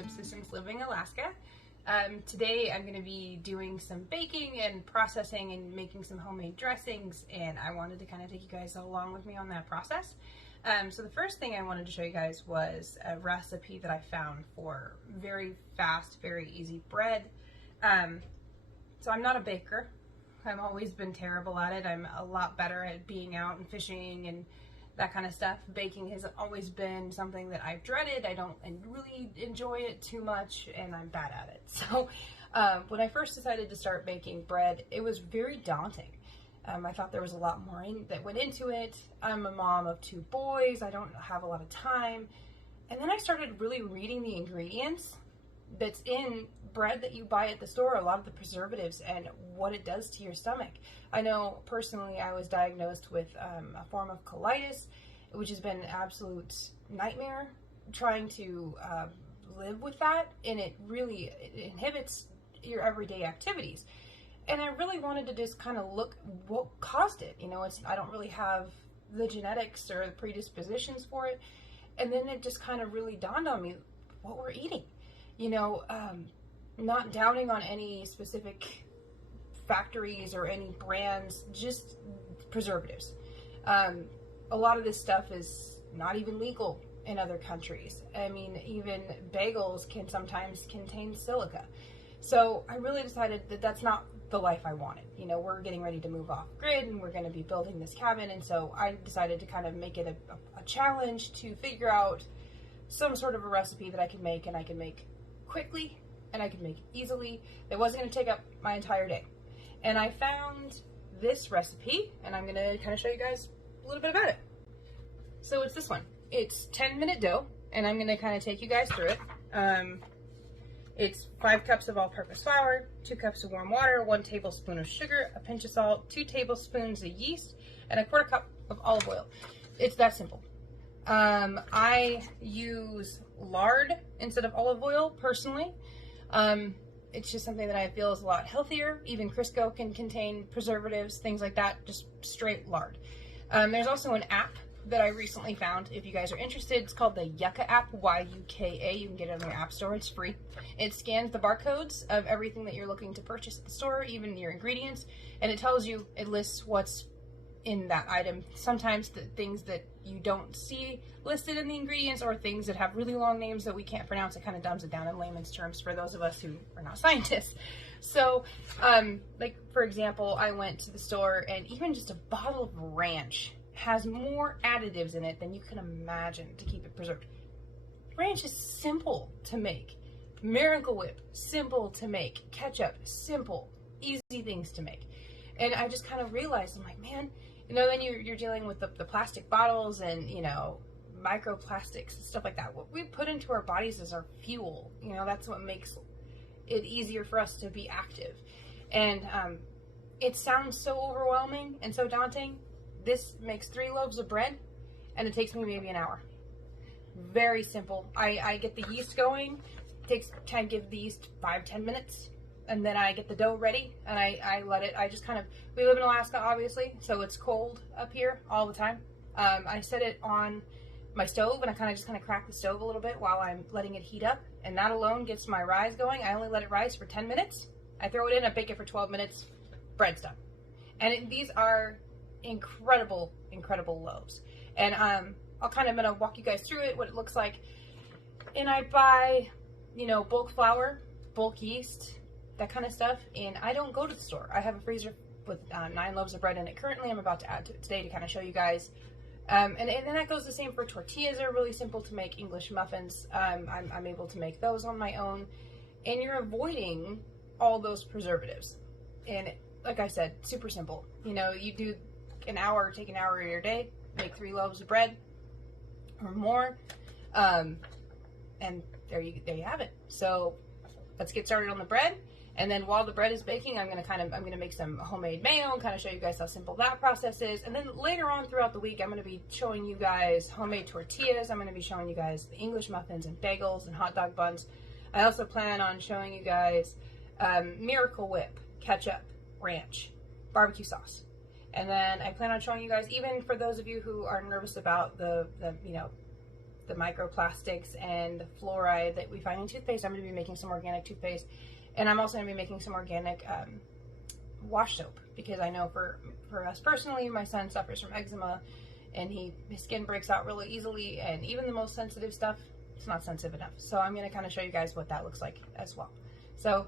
Subsistence Living Alaska. Today I'm going to be doing some baking and processing and making some homemade dressings, and I wanted to kind of take you guys along with me on that process. So the first thing I wanted to show you guys was a recipe that I found for very fast, very easy bread. So I'm not a baker. I've always been terrible at it. I'm a lot better at being out and fishing and that kind of stuff. Baking has always been something that I've dreaded. I don't really enjoy it too much, and I'm bad at it. So when I first decided to start baking bread, it was very daunting. I thought there was a lot more that went into it. I'm a mom of 2 boys. I don't have a lot of time. And then I started really reading the ingredients that's in bread that you buy at the store, a lot of the preservatives, and what it does to your stomach. I know personally I was diagnosed with a form of colitis, which has been an absolute nightmare trying to live with that, and it really inhibits your everyday activities. And I really wanted to just kind of look what caused it. You know, I don't really have the genetics or the predispositions for it. And then it just kind of really dawned on me what we're eating. You know, not downing on any specific factories or any brands, just preservatives. A lot of this stuff is not even legal in other countries. I mean, even bagels can sometimes contain silica. So I really decided that that's not the life I wanted. You know, we're getting ready to move off grid and we're going to be building this cabin. And so I decided to kind of make it a challenge to figure out some sort of a recipe that I could make, and I could make quickly and I could make easily. That wasn't going to take up my entire day. And I found this recipe, and I'm going to kind of show you guys a little bit about it. So it's this one. It's 10-minute dough, and I'm going to kind of take you guys through it. It's 5 cups of all-purpose flour, 2 cups of warm water, 1 tablespoon of sugar, a pinch of salt, 2 tablespoons of yeast, and a 1/4 cup of olive oil. It's that simple. I use lard instead of olive oil personally. It's just something that I feel is a lot healthier. Even Crisco can contain preservatives, things like that, just straight lard. There's also an app that I recently found. If you guys are interested, it's called the Yucca app, Y-U-K-A. You can get it on your app store. It's free. It scans the barcodes of everything that you're looking to purchase at the store, even your ingredients, and it tells you, it lists what's in that item. Sometimes the things that you don't see listed in the ingredients, or things that have really long names that we can't pronounce, it kind of dumbs it down in layman's terms for those of us who are not scientists. So, like for example, I went to the store, and even just a bottle of ranch has more additives in it than you can imagine to keep it preserved. Ranch is simple to make. Miracle Whip, simple to make. Ketchup, simple, easy things to make. And I just kind of realized, I'm like, man, you know, then you're dealing with the plastic bottles and, you know, microplastics and stuff like that. What we put into our bodies is our fuel. You know, that's what makes it easier for us to be active. And it sounds so overwhelming and so daunting. This makes 3 loaves of bread, and it takes me maybe an hour. Very simple. I get the yeast going. Can give the yeast 5-10 minutes. And then I get the dough ready, and I let it, we live in Alaska, obviously, so it's cold up here all the time. I set it on my stove, and I kind of crack the stove a little bit while I'm letting it heat up, and that alone gets my rise going. I only let it rise for 10 minutes. I throw it in, I bake it for 12 minutes, bread's done. And these are incredible loaves. And I'm gonna walk you guys through it, what it looks like. And I buy, you know, bulk flour, bulk yeast, that kind of stuff, and I don't go to the store. I have a freezer with 9 loaves of bread in it currently. I'm about to add to it today to kind of show you guys. And then that goes the same for tortillas. They're really simple to make. English muffins, I'm able to make those on my own, and you're avoiding all those preservatives. And like I said, super simple. You know, you do take an hour of your day, make 3 loaves of bread or more, and there you have it. So let's get started on the bread. And then while the bread is baking, I'm gonna make some homemade mayo and kind of show you guys how simple that process is. And then later on throughout the week, I'm gonna be showing you guys homemade tortillas. I'm gonna be showing you guys the English muffins and bagels and hot dog buns. I also plan on showing you guys Miracle Whip, ketchup, ranch, barbecue sauce. And then I plan on showing you guys, even for those of you who are nervous about the the microplastics and the fluoride that we find in toothpaste. I'm going to be making some organic toothpaste, and I'm also going to be making some organic wash soap, because I know for us personally, my son suffers from eczema, and his skin breaks out really easily, and even the most sensitive stuff, it's not sensitive enough. So I'm going to kind of show you guys what that looks like as well. So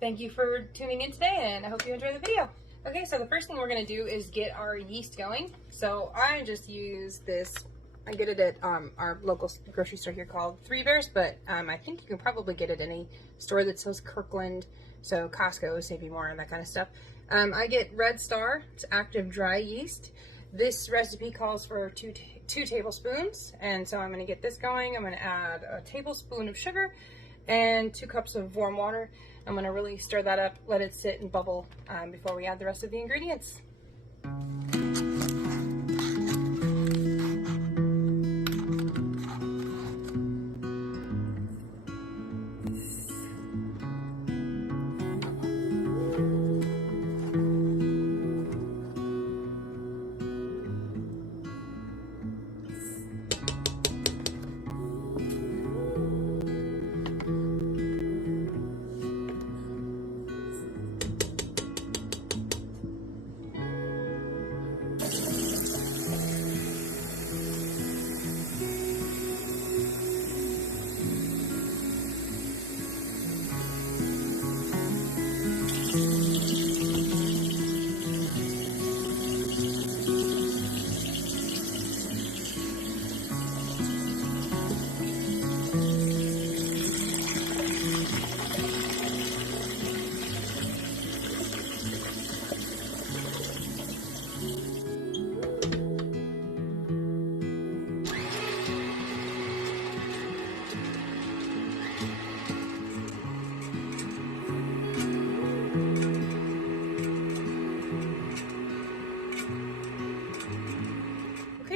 thank you for tuning in today, and I hope you enjoy the video. Okay, so the first thing we're going to do is get our yeast going. So I just use this, I get it at our local grocery store here called Three Bears, but I think you can probably get it at any store that sells Kirkland, so Costco, Save You More, and that kind of stuff. I get Red Star, it's active dry yeast. This recipe calls for two tablespoons, and so I'm going to get this going. I'm going to add a tablespoon of sugar and 2 cups of warm water. I'm going to really stir that up, let it sit and bubble before we add the rest of the ingredients.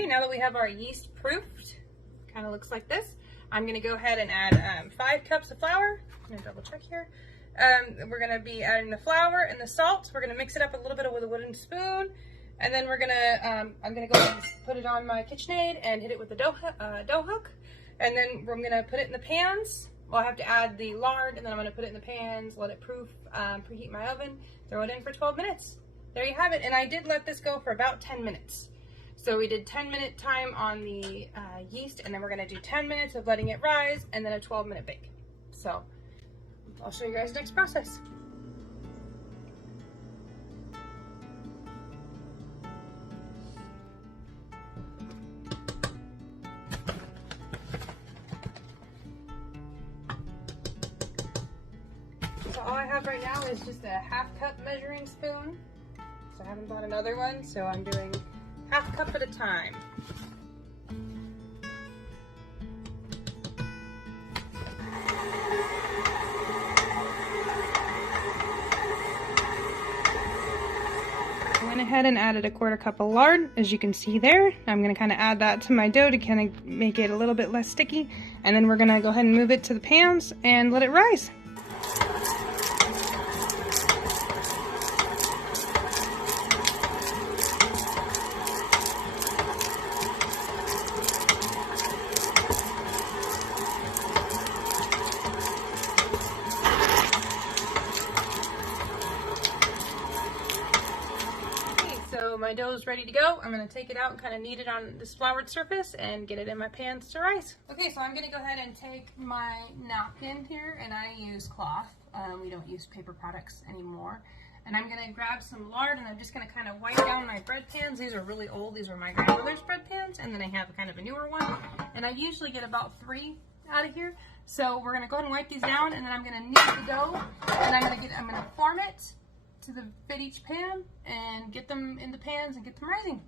Now that we have our yeast proofed, kind of looks like this, I'm going to go ahead and add 5 cups of flour. I'm going to double check here. We're going to be adding the flour and the salt. We're going to mix it up a little bit with a wooden spoon, and then we're going to, I'm going to go ahead and put it on my KitchenAid and hit it with the dough hook, and then we're going to put it in the pans. Well, I have to add the lard, and then I'm going to put it in the pans, let it preheat my oven, throw it in for 12 minutes. There you have it, and I did let this go for about 10 minutes. So we did 10-minute time on the yeast, and then we're going to do 10 minutes of letting it rise, and then a 12-minute bake. So I'll show you guys the next process. So all I have right now is just a 1/2 cup measuring spoon. So I haven't bought another one, so I'm doing 1/2 cup at a time. I went ahead and added a 1/4 cup of lard, as you can see there. I'm going to kind of add that to my dough to kind of make it a little bit less sticky, and then we're going to go ahead and move it to the pans and let it rise. My dough is ready to go. I'm going to take it out and kind of knead it on this floured surface and get it in my pans to rise. Okay, so I'm going to go ahead and take my napkin here, and I use cloth. We don't use paper products anymore. And I'm going to grab some lard, and I'm just going to kind of wipe down my bread pans. These are really old. These are my grandmother's bread pans, and then I have kind of a newer one. And I usually get about 3 out of here. So we're going to go ahead and wipe these down, and then I'm going to knead the dough, and I'm going to form it to fit each pan and get them in the pans and get them rising.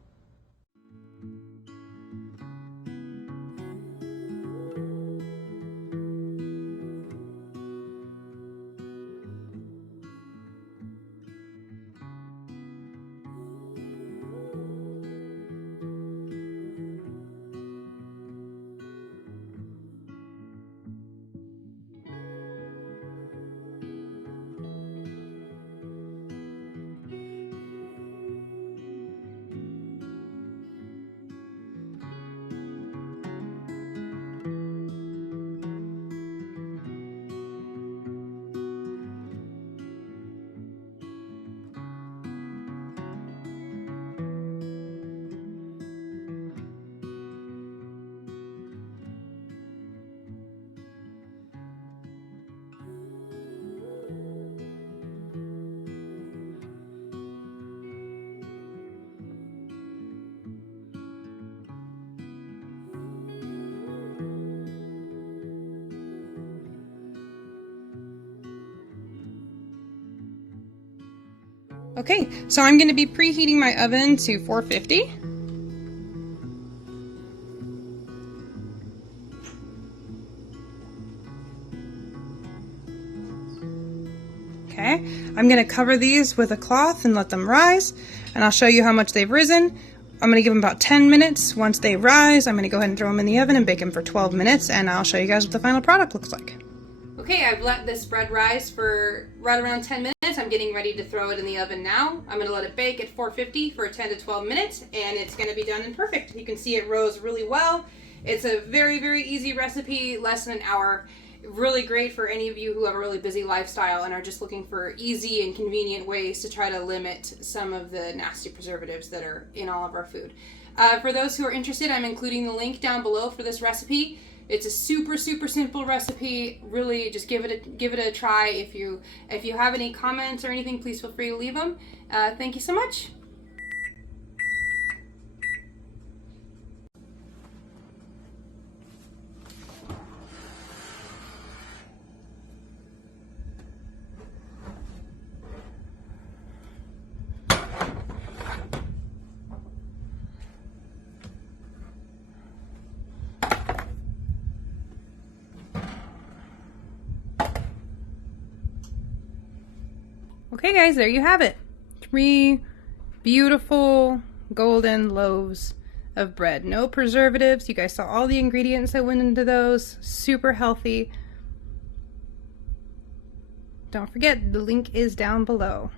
Okay, so I'm going to be preheating my oven to 450. Okay, I'm going to cover these with a cloth and let them rise, and I'll show you how much they've risen. I'm going to give them about 10 minutes. Once they rise, I'm going to go ahead and throw them in the oven and bake them for 12 minutes, and I'll show you guys what the final product looks like. Okay, I've let this bread rise for right around 10 minutes. I'm getting ready to throw it in the oven now. I'm going to let it bake at 450 for 10 to 12 minutes, and it's going to be done and perfect. You can see it rose really well. It's a very, very easy recipe, less than an hour. Really great for any of you who have a really busy lifestyle and are just looking for easy and convenient ways to try to limit some of the nasty preservatives that are in all of our food. For those who are interested, I'm including the link down below for this recipe. It's a super, super simple recipe. Really, just give it a try. If you have any comments or anything, please feel free to leave them. Thank you so much. Okay guys, there you have it. 3 beautiful golden loaves of bread. No preservatives. You guys saw all the ingredients that went into those. Super healthy. Don't forget, the link is down below.